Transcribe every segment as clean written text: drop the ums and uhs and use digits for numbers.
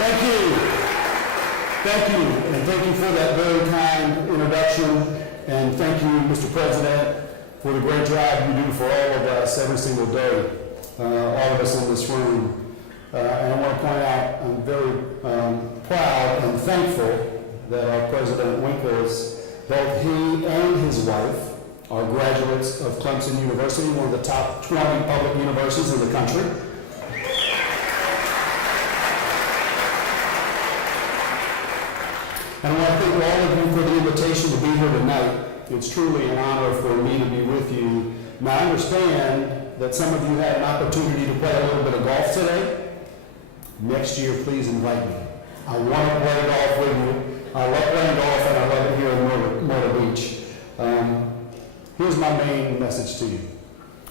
Thank you. Thank you, and thank you for that very kind introduction, and thank you, Mr. President, for the great job you do for all of us every single day, all of us in this room. And I want to point out, I'm very proud and thankful that our President Winkles, both he and his wife, are graduates of Clemson University, one of the top 20 public universities in the country. And I want to thank all of you for the invitation to be here tonight. It's truly an honor for me to be with you. Now, I understand that some of you had an opportunity to play a little bit of golf today. Next year, please invite me. I want to play golf with you. I love playing golf, and I love it here in Myrtle Beach. Here's my main message to you.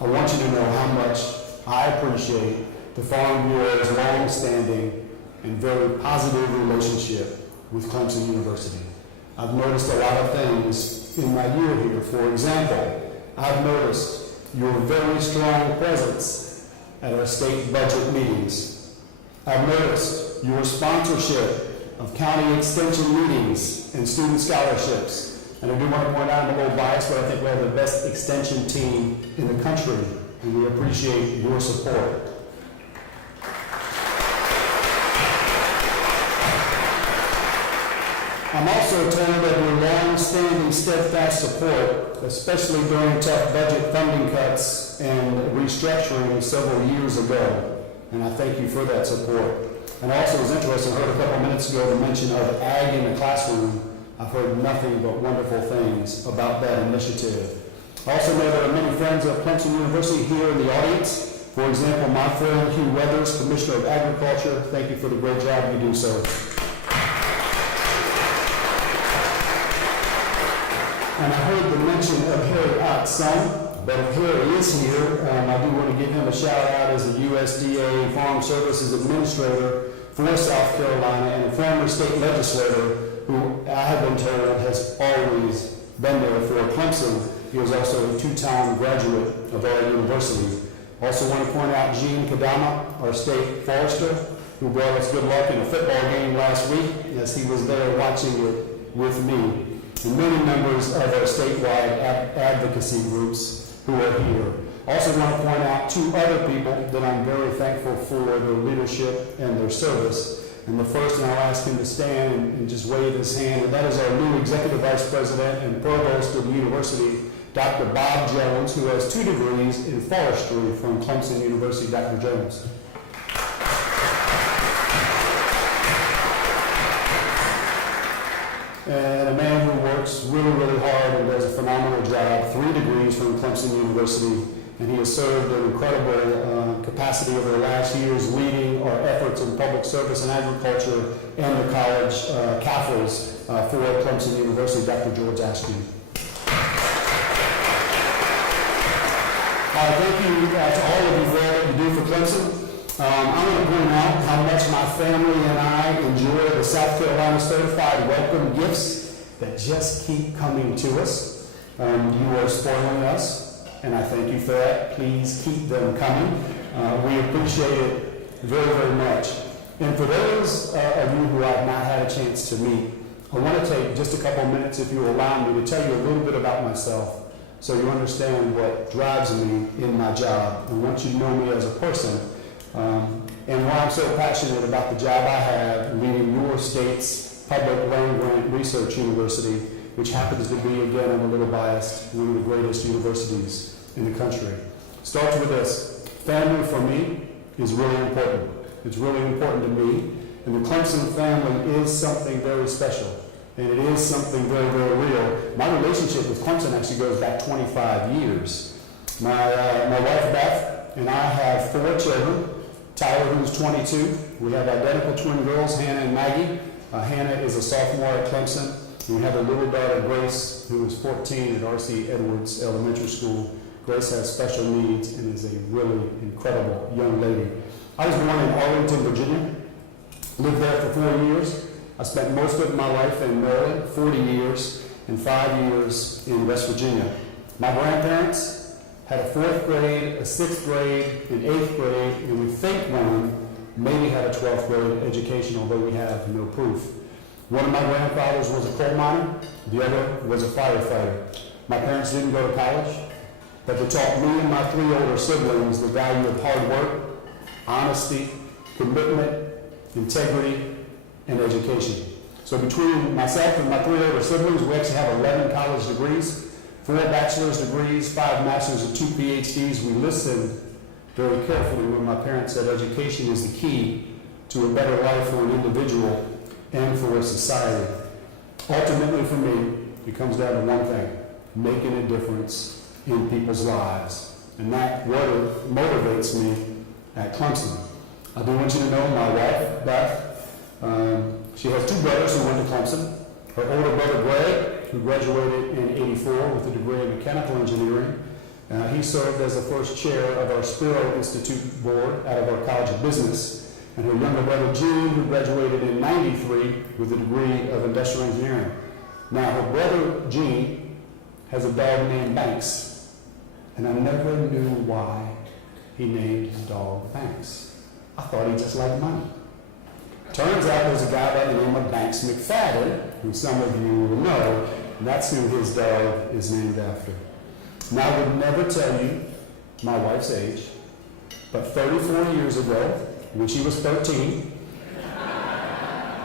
I want you to know how much I appreciate the Farm Bureau's long-standing and very positive relationship with Clemson University. I've noticed a lot of things in my year here. For example, I've noticed your very strong presence at our state budget meetings. I've noticed your sponsorship of county extension meetings and student scholarships. And I do want to point out, I'm a little biased, but I think we have the best extension team in the country, and we appreciate your support. I'm also told of your long-standing steadfast support, especially during tough budget funding cuts and restructuring several years ago, and I thank you for that support. And also, it was interesting, I heard a couple minutes ago the mention of ag in the classroom. I've heard nothing but wonderful things about that initiative. I also know there are many friends of Clemson University here in the audience. For example, my friend Hugh Weathers, Commissioner of Agriculture. Thank you for the great job you do, sir. And I heard the mention of Harry Ott's son, but if Harry is here, I do want to give him a shout out as a USDA Farm Services Administrator for South Carolina and a former state legislator who I have been told has always been there for Clemson. He was also a two-time graduate of our university. Also want to point out Gene Kadama, our state forester, who brought us good luck in a football game last week as he was there watching it with me. And many members of our statewide advocacy groups who are here. Also want to point out two other people that I'm very thankful for their leadership and their service. And the first, and I'll ask him to stand and just wave his hand, and that is our new Executive Vice President and Provost of the University, Dr. Bob Jones, who has 2 degrees in forestry from Clemson University. Dr. Jones. And a man who works really, really hard and does a phenomenal job, 3 degrees from Clemson University, and he has served an incredible capacity over the last years leading our efforts in public service and agriculture and the college CAFRs for Clemson University, Dr. George Askew. Thank you to all of you for all that you do for Clemson. I want to point out how much my family and I enjoy the South Carolina Certified Welcome Gifts that just keep coming to us. You are spoiling us, and I thank you for that. Please keep them coming. We appreciate it very, very much. And for those of you who I've not had a chance to meet, I want to take just a couple minutes, if you allow me, to tell you a little bit about myself so you understand what drives me in my job. I want you to know me as a person. And why I'm so passionate about the job I have leading your state's public land-grant research university, which happens to be, again, I'm a little biased, one of the greatest universities in the country. Starts with this. Family for me is really important. It's really important to me. And the Clemson family is something very special. And it is something very, very real. My relationship with Clemson actually goes back 25 years. My wife, Beth, and I have 4 children. Tyler, who's 22. We have identical twin girls, Hannah and Maggie. Hannah is a sophomore at Clemson. And we have a little daughter, Grace, who is 14 at R.C. Edwards Elementary School. Grace has special needs and is a really incredible young lady. I was born in Arlington, Virginia. Lived there for 4 years. I spent most of my life in Maryland, 40 years, and 5 years in West Virginia. My grandparents had a 4th grade, a 6th grade, an 8th grade, and we think one maybe had a 12th grade education, although we have no proof. One of my grandfathers was a coal miner, the other was a firefighter. My parents didn't go to college, but they taught me and my 3 older siblings the value of hard work, honesty, commitment, integrity, and education. So between myself and my 3 older siblings, we actually have 11 college degrees, 4 bachelor's degrees, 5 master's, and 2 PhDs. We listened very carefully when my parents said education is the key to a better life for an individual and for a society. Ultimately for me, it comes down to one thing: making a difference in people's lives. And that motivates me at Clemson. I do want you to know my wife, Beth, she has 2 brothers who went to Clemson. Her older brother, Greg, who graduated in '84 with a degree in mechanical engineering. He served as the first chair of our Spiro Institute board out of our College of Business. And her younger brother, Gene, who graduated in '93 with a degree of industrial engineering. Now, her brother, Gene, has a dog named Banks. And I never knew why he named his dog Banks. I thought he just liked money. Turns out there's a guy by the name of Banks McFadden, who some of you will know, and that's who his dog is named after. Now, I would never tell you my wife's age, but 34 years ago, when she was 13,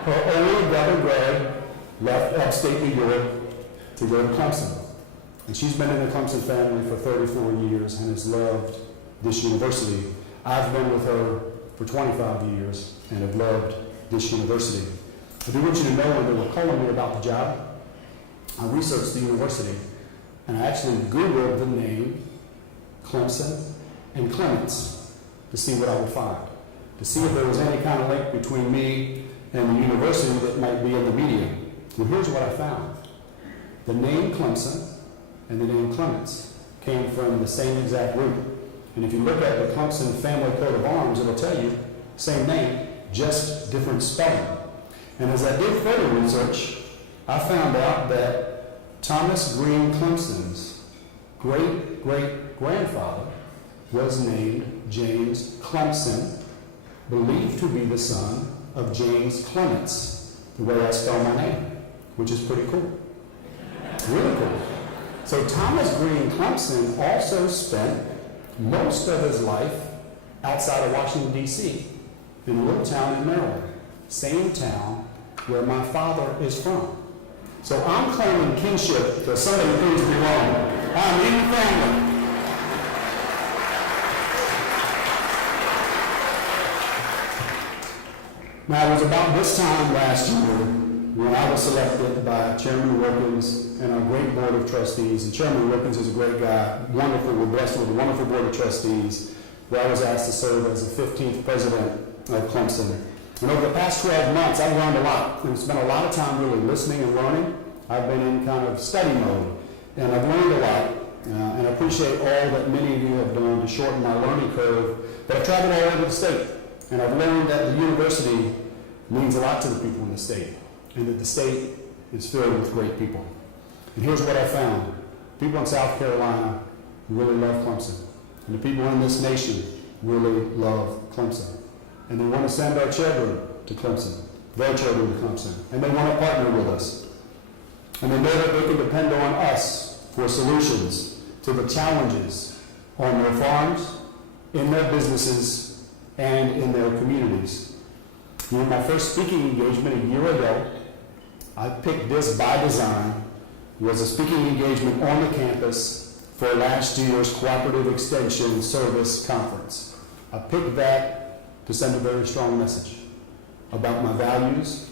her older brother Greg left upstate New York to go to Clemson. And she's been in the Clemson family for 34 years and has loved this university. I've been with her for 25 years and have loved this university. I do want you to know, when they were calling me about the job, I researched the university, and I actually Googled the name Clemson and Clements to see what I would find, to see if there was any kind of link between me and the university that might be in the media. Well, here's what I found. The name Clemson and the name Clements came from the same exact root. And if you look at the Clemson family coat of arms, it'll tell you, same name, just different spelling. And as I did further research, I found out that Thomas Green Clemson's great-great-grandfather was named James Clemson, believed to be the son of James Clements, the way I spell my name, which is pretty cool. Really cool. So Thomas Green Clemson also spent most of his life outside of Washington, D.C., in a little town in Maryland, same town where my father is from. So I'm claiming kinship to somebody who proves me wrong. I'm in the family. Now, it was about this time last year when I was selected by Chairman Wilkins and our great board of trustees. And Chairman Wilkins is a great guy, wonderful. We're blessed with a wonderful board of trustees, where I was asked to serve as the 15th president of Clemson. And over the past 12 months, I've learned a lot. And spent a lot of time really listening and learning. I've been in kind of study mode, and I've learned a lot. And I appreciate all that many of you have done to shorten my learning curve. But I've traveled all over the state, and I've learned that the university means a lot to the people in the state, and that the state is filled with great people. And here's what I found. People in South Carolina really love Clemson, and the people in this nation really love Clemson. And they want to send our children to Clemson, their children to Clemson, and they want to partner with us. And they know that they can depend on us for solutions to the challenges on their farms, in their businesses, and in their communities. You know, my first speaking engagement a year ago, I picked this by design, was a speaking engagement on the campus for last year's Cooperative Extension Service Conference. I picked that to send a very strong message about my values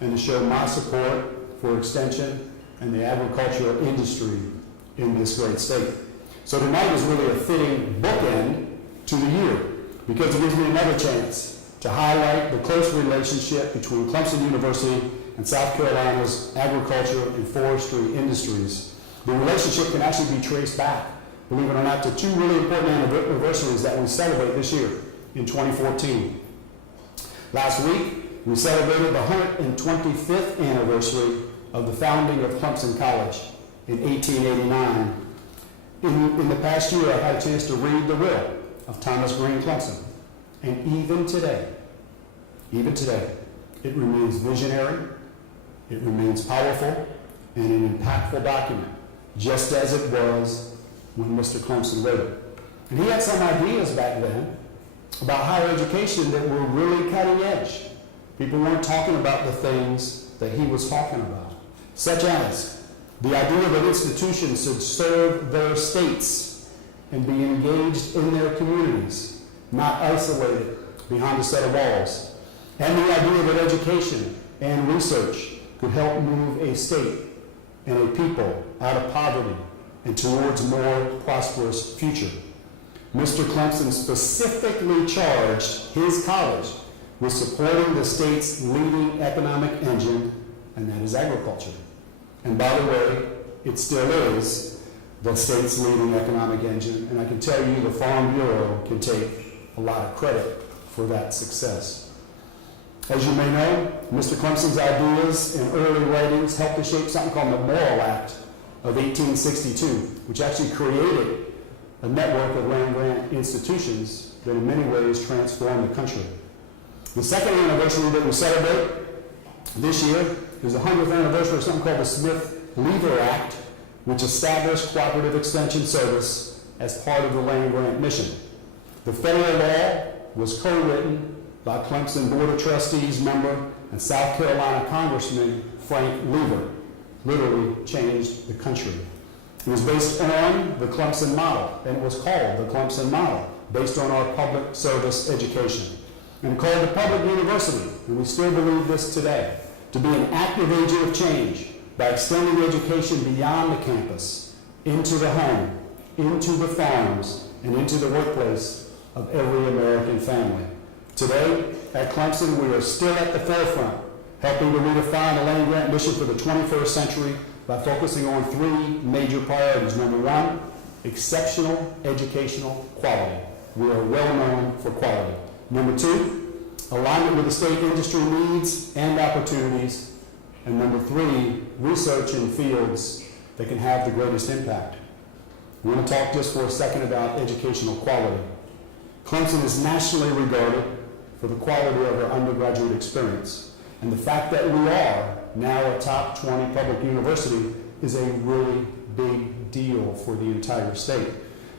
and to show my support for extension and the agricultural industry in this great state. So tonight is really a fitting bookend to the year, because it gives me another chance to highlight the close relationship between Clemson University and South Carolina's agriculture and forestry industries. The relationship can actually be traced back, believe it or not, to 2 really important anniversaries that we celebrate this year in 2014. Last week, we celebrated the 125th anniversary of the founding of Clemson College in 1889. In the past year, I've had a chance to read the will of Thomas Green Clemson. And even today, even today, it remains visionary, it remains powerful, and an impactful document, just as it was when Mr. Clemson wrote it. And he had some ideas back then about higher education that were really cutting edge. People weren't talking about the things that he was talking about, such as the idea that institutions should serve their states and be engaged in their communities, not isolated behind a set of walls, and the idea that education and research could help move a state and a people out of poverty and towards a more prosperous future. Mr. Clemson specifically charged his college with supporting the state's leading economic engine, and that is agriculture. And by the way, it still is the state's leading economic engine, and I can tell you the Farm Bureau can take a lot of credit for that success. As you may know, Mr. Clemson's ideas and early writings helped to shape something called the Morrill Act of 1862, which actually created a network of land-grant institutions that in many ways transformed the country. The second anniversary that we celebrate this year is the 100th anniversary of something called the Smith-Lever Act, which established cooperative extension service as part of the land-grant mission. The federal law was co-written by Clemson Board of Trustees member and South Carolina Congressman Frank Lever. Literally changed the country. It was based on the Clemson model, and it was called the Clemson model, based on our public service education, and called the public university, and we still believe this today, to be an active agent of change by extending education beyond the campus, into the home, into the farms, and into the workplace of every American family. Today, at Clemson, we are still at the forefront, helping to redefine the land-grant mission for the 21st century by focusing on three major priorities. Number one, exceptional educational quality. We are well known for quality. Number two, alignment with the state industry needs and opportunities. And number three, research in fields that can have the greatest impact. I want to talk just for a second about educational quality. Clemson is nationally regarded for the quality of our undergraduate experience. And the fact that we are now a top 20 public university is a really big deal for the entire state.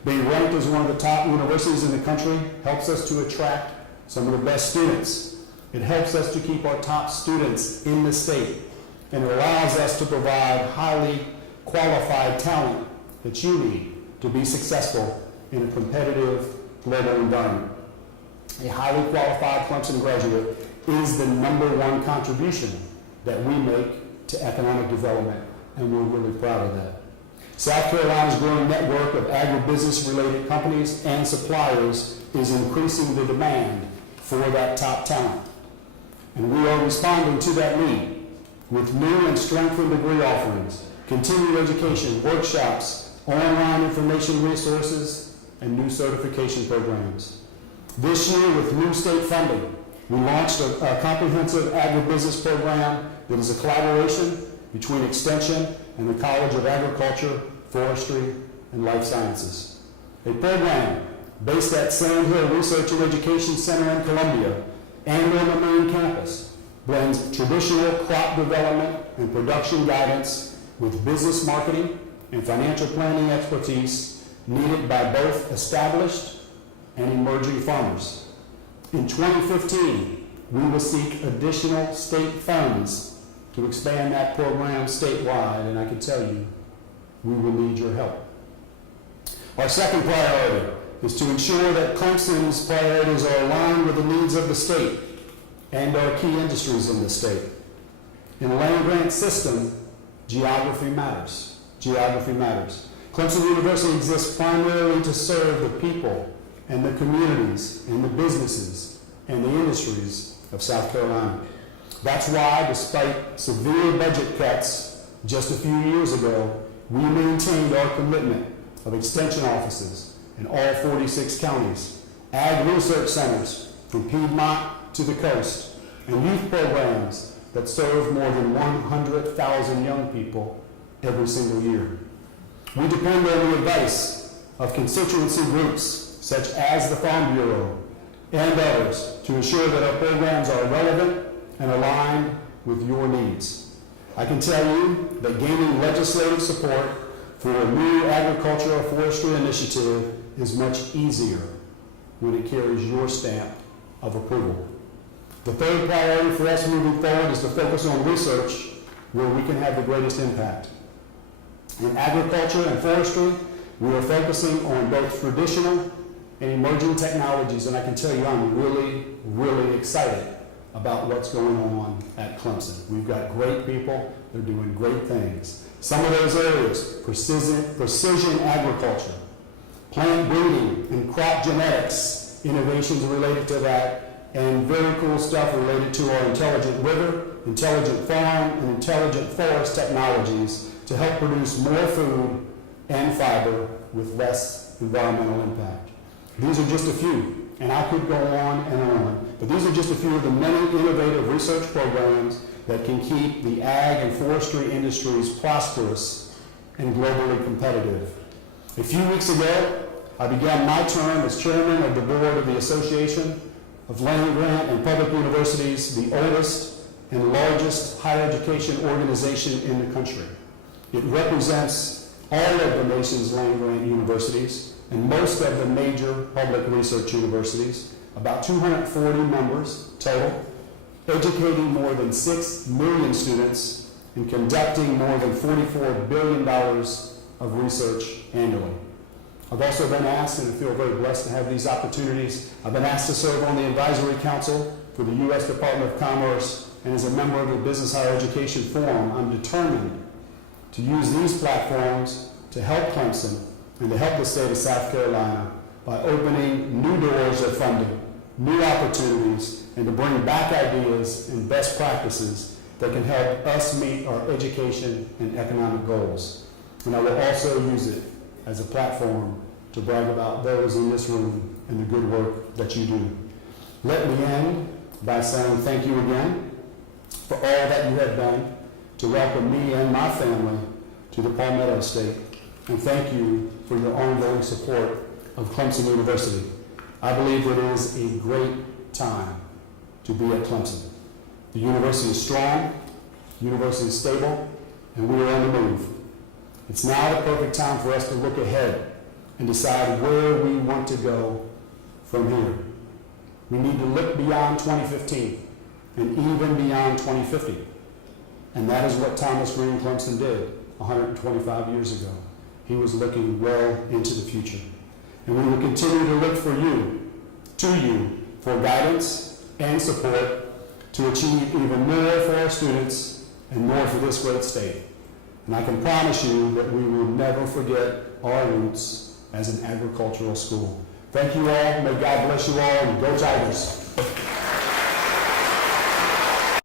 Being ranked as one of the top universities in the country helps us to attract some of the best students. It helps us to keep our top students in the state, and it allows us to provide highly qualified talent that you need to be successful in a competitive global environment. A highly qualified Clemson graduate is the number one contribution that we make to economic development, and we're really proud of that. South Carolina's growing network of agribusiness-related companies and suppliers is increasing the demand for that top talent. And we are responding to that need with new and strengthened degree offerings, continuing education, workshops, online information resources, and new certification programs. This year, with new state funding, we launched a comprehensive agribusiness program that is a collaboration between Extension and the College of Agriculture, Forestry, and Life Sciences. A program based at Sand Hill Research and Education Center in Columbia and on the main campus blends traditional crop development and production guidance with business marketing and financial planning expertise needed by both established and emerging farmers. In 2015, we will seek additional state funds to expand that program statewide, and I can tell you, we will need your help. Our second priority is to ensure that Clemson's priorities are aligned with the needs of the state and our key industries in the state. In a land-grant system, geography matters. Geography matters. Clemson University exists primarily to serve the people and the communities and the businesses and the industries of South Carolina. That's why, despite severe budget cuts just a few years ago, we maintained our commitment of extension offices in all 46 counties, ag research centers from Piedmont to the coast, and youth programs that serve more than 100,000 young people every single year. We depend on the advice of constituency groups such as the Farm Bureau, and others to ensure that our programs are relevant and aligned with your needs. I can tell you that gaining legislative support for a new agriculture or forestry initiative is much easier when it carries your stamp of approval. The third priority for us moving forward is to focus on research where we can have the greatest impact. In agriculture and forestry, we are focusing on both traditional and emerging technologies, and I can tell you I'm really, really excited about what's going on at Clemson. We've got great people, they're doing great things. Some of those areas, precision agriculture, plant breeding and crop genetics, innovations related to that, and very cool stuff related to our intelligent river, intelligent farm, and intelligent forest technologies to help produce more food and fiber with less environmental impact. These are just a few, and I could go on and on, but these are just a few of the many innovative research programs that can keep the ag and forestry industries prosperous and globally competitive. A few weeks ago, I began my term as chairman of the board of the Association of Land Grant and Public Universities, the oldest and largest higher education organization in the country. It represents all of the nation's land grant universities and most of the major public research universities, about 240 members total, educating more than 6 million students and conducting more than $44 billion of research annually. I've also been asked, and I feel very blessed to have these opportunities, I've been asked to serve on the Advisory Council for the U.S. Department of Commerce, and as a member of the Business Higher Education Forum, I'm determined to use these platforms to help Clemson and to help the state of South Carolina by opening new doors of funding, new opportunities, and to bring back ideas and best practices that can help us meet our education and economic goals. And I will also use it as a platform to brag about those in this room and the good work that you do. Let me end by saying thank you again for all that you have done to welcome me and my family to the Palmetto State, and thank you for your ongoing support of Clemson University. I believe it is a great time to be at Clemson. The university is strong, the university is stable, and we are on the move. It's now the perfect time for us to look ahead and decide where we want to go from here. We need to look beyond 2015 and even beyond 2050. And that is what Thomas Green Clemson did 125 years ago. He was looking well into the future. And we will continue to look to you for guidance and support to achieve even more for our students and more for this great state. And I can promise you that we will never forget our roots as an agricultural school. Thank you all. May God bless you all, and go Tigers.